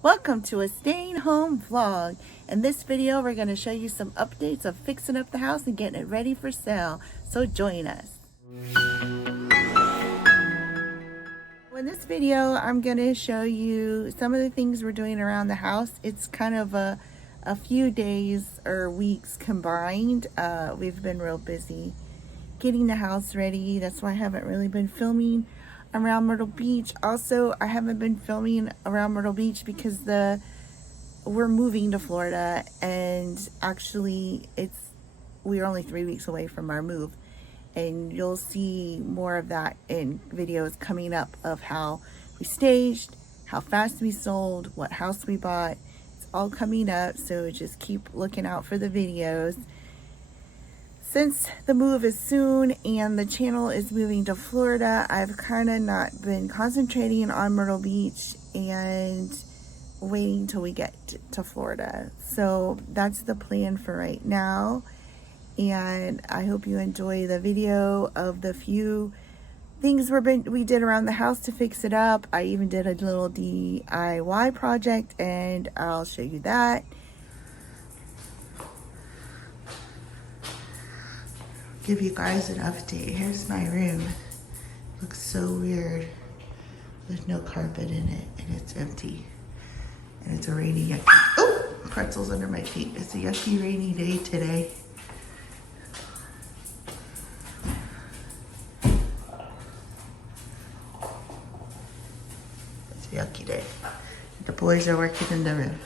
Welcome to a staying home vlog. In this video, we're going to show you some updates of fixing up the house and getting it ready for sale. So join us. In this video, I'm going to show you some of the things we're doing around the house. It's kind of a few days or weeks combined. We've been real busy getting the house ready. That's why I haven't really been filming around Myrtle Beach. Also, I haven't been filming around Myrtle Beach because we're moving to Florida, and actually we're only 3 weeks away from our move, and you'll see more of that in videos coming up of how we staged, how fast we sold, what house we bought. It's all coming up, so just keep looking out for the videos. Since the move is soon and the channel is moving to Florida, I've kind of not been concentrating on Myrtle Beach and waiting till we get to Florida. So that's the plan for right now. And I hope you enjoy the video of the few things we did around the house to fix it up. I even did a little DIY project, and I'll show you that. Give you guys an update. Here's my room. Looks so weird. There's no carpet in it, and it's empty. And it's a rainy, yucky. Oh, pretzels under my feet. It's a yucky, rainy day today. It's a yucky day. The boys are working in the room.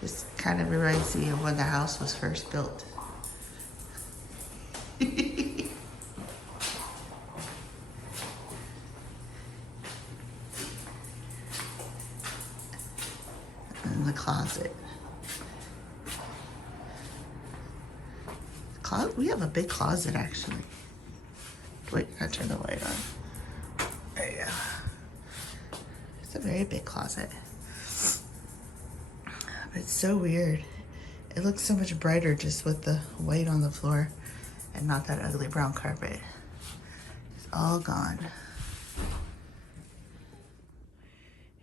This kind of reminds me of when the house was first built. In the closet. We have a big closet, actually. Wait, I gotta turn the light on. There you go. It's a very big closet. But it's so weird. It looks so much brighter just with the white on the floor and not that ugly brown carpet. It's all gone.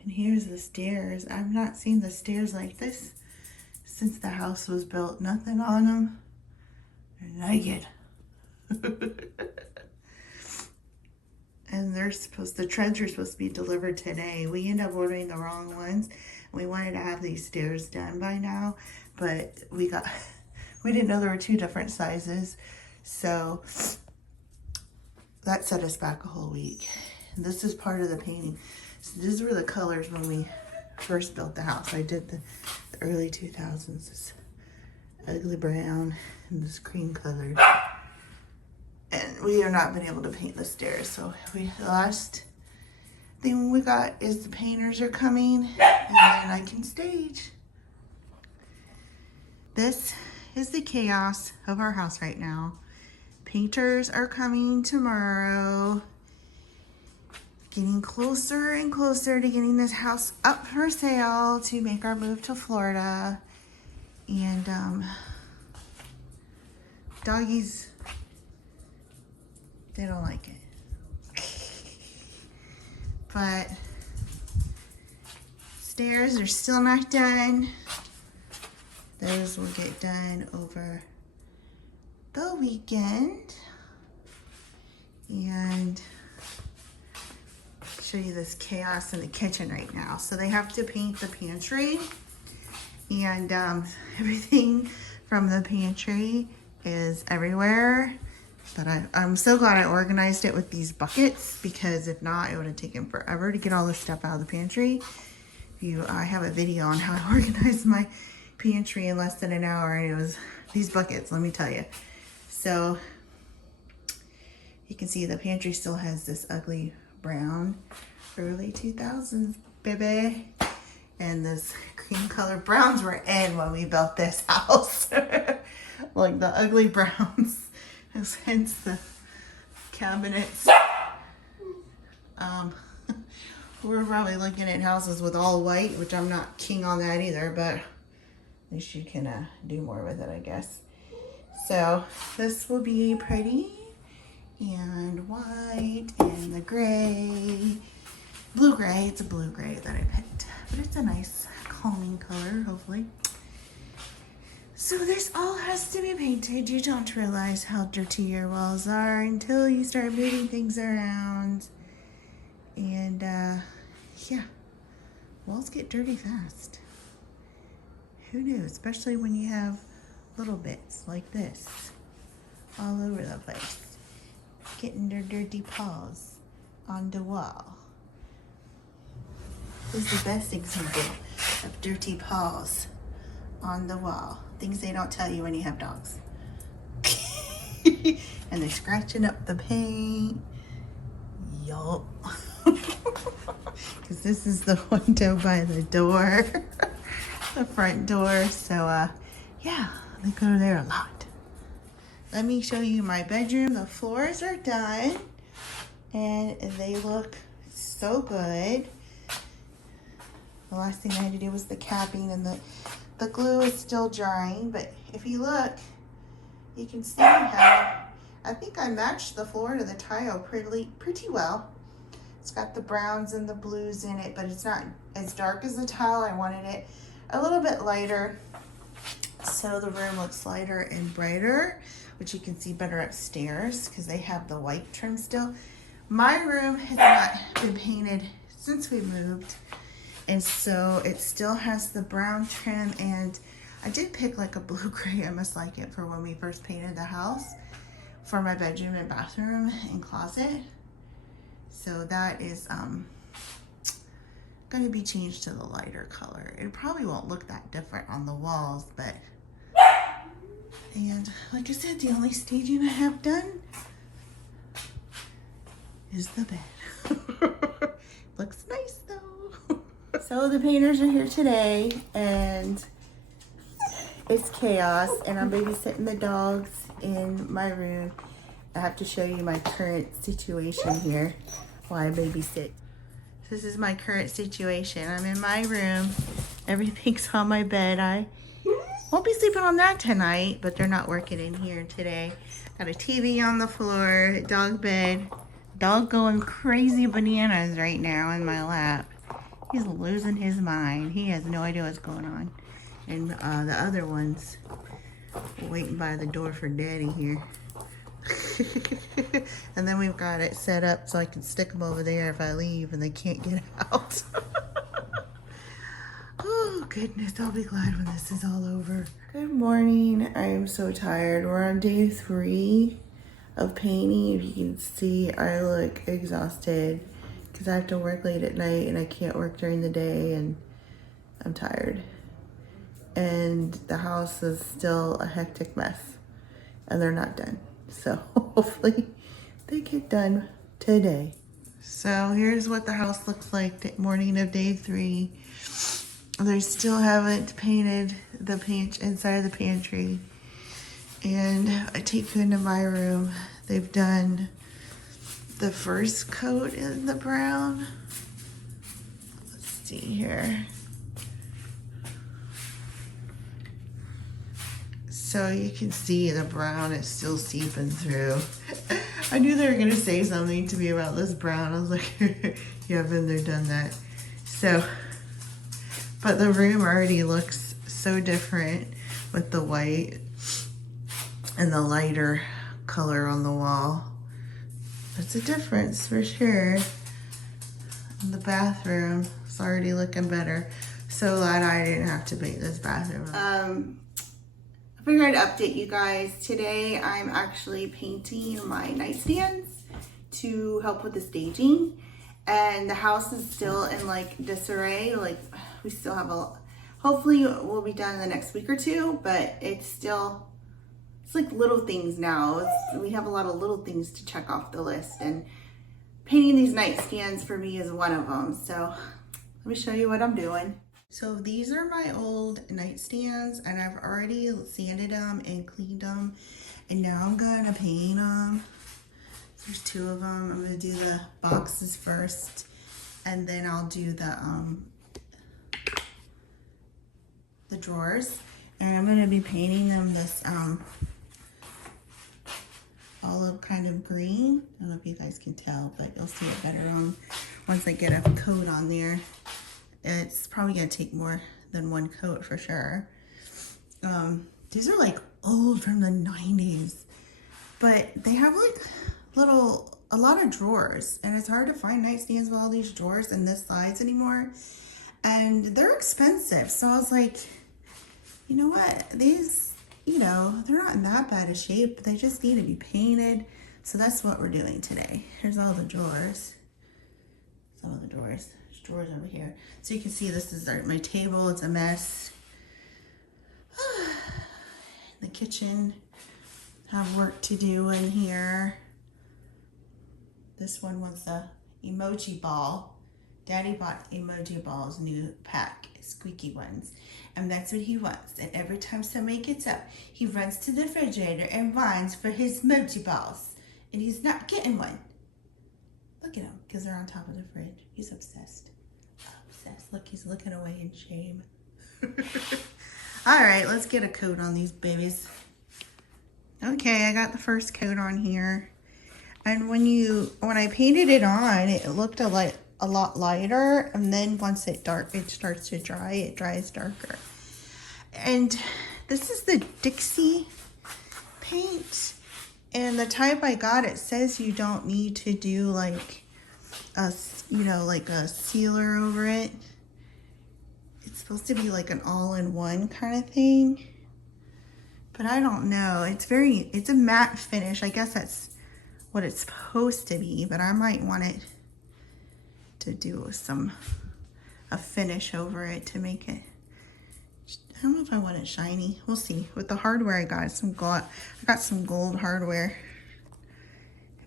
And here's the stairs. I've not seen the stairs like this since the house was built. Nothing on them. They're naked. And the treads are supposed to be delivered today. We ended up ordering the wrong ones. We wanted to have these stairs done by now, but we didn't know there were 2 different sizes. So that set us back a whole week. And this is part of the painting. So these were the colors when we first built the house. I did the early 2000s. This ugly brown and this cream color. And we have not been able to paint the stairs. So the last thing we got is the painters are coming, and then I can stage. This is the chaos of our house right now. Painters are coming tomorrow. Getting closer and closer to getting this house up for sale to make our move to Florida. And doggies, they don't like it. But stairs are still not done. Those will get done over the weekend. And show you this chaos in the kitchen right now. So they have to paint the pantry, and everything from the pantry is everywhere. But I'm so glad I organized it with these buckets, because if not, it would have taken forever to get all this stuff out of the pantry. I have a video on how to organize my pantry in less than an hour, and it was these buckets, let me tell you. So you can see the pantry still has this ugly brown early 2000s baby, and this cream color browns were in when we built this house. Like the ugly browns, hence the cabinets. We're probably looking at houses with all white, which I'm not keen on that either, but at least you can do more with it, I guess. So this will be pretty, and white, and the gray, blue gray. It's a blue gray that I picked, but it's a nice calming color, hopefully. So this all has to be painted. You don't realize how dirty your walls are until you start moving things around. And yeah, walls get dirty fast. Who knew? Especially when you have little bits like this all over the place, getting their dirty paws on the wall. This is the best example of dirty paws on the wall. Things they don't tell you when you have dogs. And they're scratching up the paint. Yup. Because this is the window by the door. The front door. So yeah, they go there a lot. Let me show you my bedroom. The floors are done. And they look so good. The last thing I had to do was the capping, and the glue is still drying, but if you look, you can see how I think I matched the floor to the tile pretty well. It's got the browns and the blues in it, but it's not as dark as the tile. I wanted it a little bit lighter, so the room looks lighter and brighter, which you can see better upstairs because they have the white trim still. My room has not been painted since we moved. And so it still has the brown trim, and I did pick like a blue gray. I must like it for when we first painted the house for my bedroom and bathroom and closet. So that is going to be changed to the lighter color. It probably won't look that different on the walls, but, and like I said, the only staging I have done is the bed. Looks nice though. So the painters are here today, and it's chaos, and I'm babysitting the dogs in my room. I have to show you my current situation here while I babysit. This is my current situation. I'm in my room. Everything's on my bed. I won't be sleeping on that tonight, but they're not working in here today. Got a TV on the floor, dog bed. Dog going crazy bananas right now in my lap. He's losing his mind. He has no idea what's going on. And the other one's waiting by the door for Daddy here. And then we've got it set up so I can stick them over there if I leave and they can't get out. Oh goodness, I'll be glad when this is all over. Good morning. I am so tired. We're on day 3 of painting. If you can see, I look exhausted because I have to work late at night and I can't work during the day, and I'm tired. And the house is still a hectic mess, and they're not done. So hopefully they get done today. So here's what the house looks like morning of day 3. They still haven't painted the paint inside of the pantry. And I take you into my room. They've done the first coat in the brown. Let's see here. So you can see the brown is still seeping through. I knew they were gonna say something to me about this brown. I was like, yeah, been there, done that. So, but the room already looks so different with the white and the lighter color on the wall. It's a difference for sure. And the bathroom is already looking better. So glad I didn't have to paint this bathroom. I figured I'd update you guys. Today I'm actually painting my nightstands to help with the staging. And the house is still in like disarray. Like we still have hopefully we'll be done in the next week or 2, but it's like little things now. We have a lot of little things to check off the list, and painting these nightstands for me is one of them. So let me show you what I'm doing. So these are my old nightstands, and I've already sanded them and cleaned them, and now I'm gonna paint them. There's 2 of them. I'm gonna do the boxes first, and then I'll do the drawers, and I'm gonna be painting them this olive kind of green. I don't know if you guys can tell, but you'll see it better on once I get a coat on there. It's probably gonna take more than one coat for sure. These are like old from the 90s, but they have like a lot of drawers, and it's hard to find nightstands with all these drawers in this size anymore, and they're expensive. So I was like, you know what, these, you know, they're not in that bad a shape, they just need to be painted. So that's what we're doing today. Here's all the drawers. Some of the drawers. There's drawers over here. So you can see this is my table. It's a mess. The kitchen. Have work to do in here. This one was a emoji ball. Daddy bought emoji balls, new pack, squeaky ones. And that's what he wants. And every time somebody gets up, he runs to the refrigerator and whines for his emoji balls. And he's not getting one. Look at him, because they're on top of the fridge. He's obsessed. Obsessed. Look, he's looking away in shame. All right, let's get a coat on these babies. Okay, I got the first coat on here. And when I painted it on, it looked a lot lighter. And then once it starts to dry, it dries darker. And this is the Dixie paint. And the type I got, it says you don't need to do like a sealer over it. It's supposed to be like an all-in-one kind of thing. But I don't know. It's a matte finish. I guess that's what it's supposed to be, but I might want it to do a finish over it to make it, I don't know if I want it shiny. We'll see. With the hardware I got some gold hardware.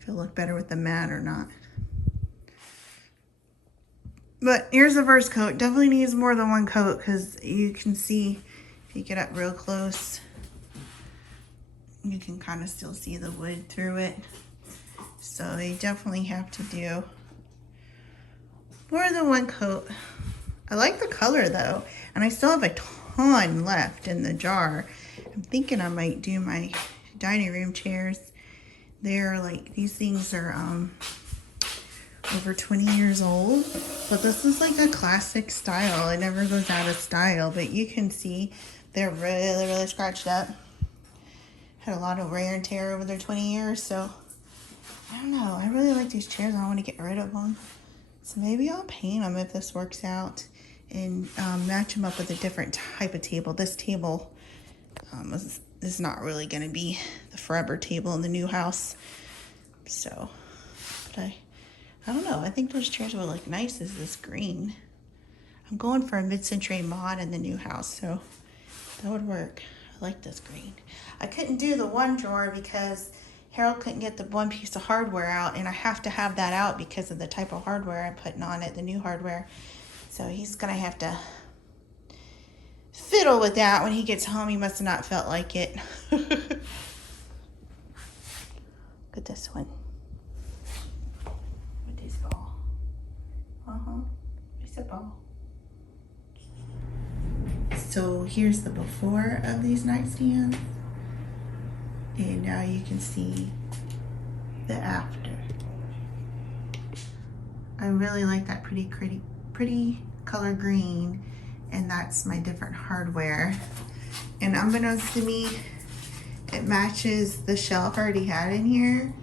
If it'll look better with the matte or not. But here's the first coat. Definitely needs more than one coat, because you can see if you get up real close, you can kind of still see the wood through it. So they definitely have to do more than one coat. I like the color though, and I still have a ton left in the jar. I'm thinking I might do my dining room chairs. They're like, these things are over 20 years old, but this is like a classic style. It never goes out of style, but you can see they're really scratched up. Had a lot of wear and tear over their 20 years, so I don't know. I really like these chairs. I don't want to get rid of them. So maybe I'll paint them if this works out, and match them up with a different type of table. This table is not really going to be the forever table in the new house. So, but I don't know. I think those chairs would look nice as this green. I'm going for a mid-century mod in the new house, so that would work. I like this green. I couldn't do the one drawer because Harold couldn't get the one piece of hardware out, and I have to have that out because of the type of hardware I'm putting on it, the new hardware. So he's gonna have to fiddle with that when he gets home. He must have not felt like it. Look at this one. With this ball. It's a ball. So here's the before of these nightstands. And now you can see the after. I really like that pretty color green, and that's my different hardware. And unbeknownst to me, it matches the shelf I already had in here,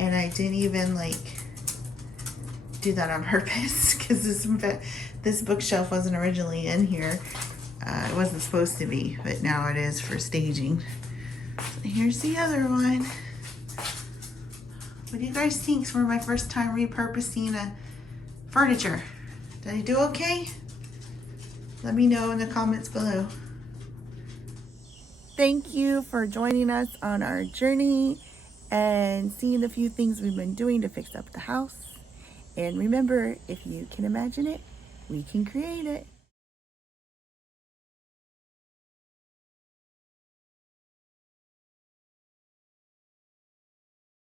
and I didn't even like do that on purpose, because this bookshelf wasn't originally in here. It wasn't supposed to be, but now it is for staging. So here's the other one. What do you guys think for my first time repurposing a furniture? Did I do okay? Let me know in the comments below. Thank you for joining us on our journey and seeing the few things we've been doing to fix up the house. And remember, if you can imagine it, we can create it.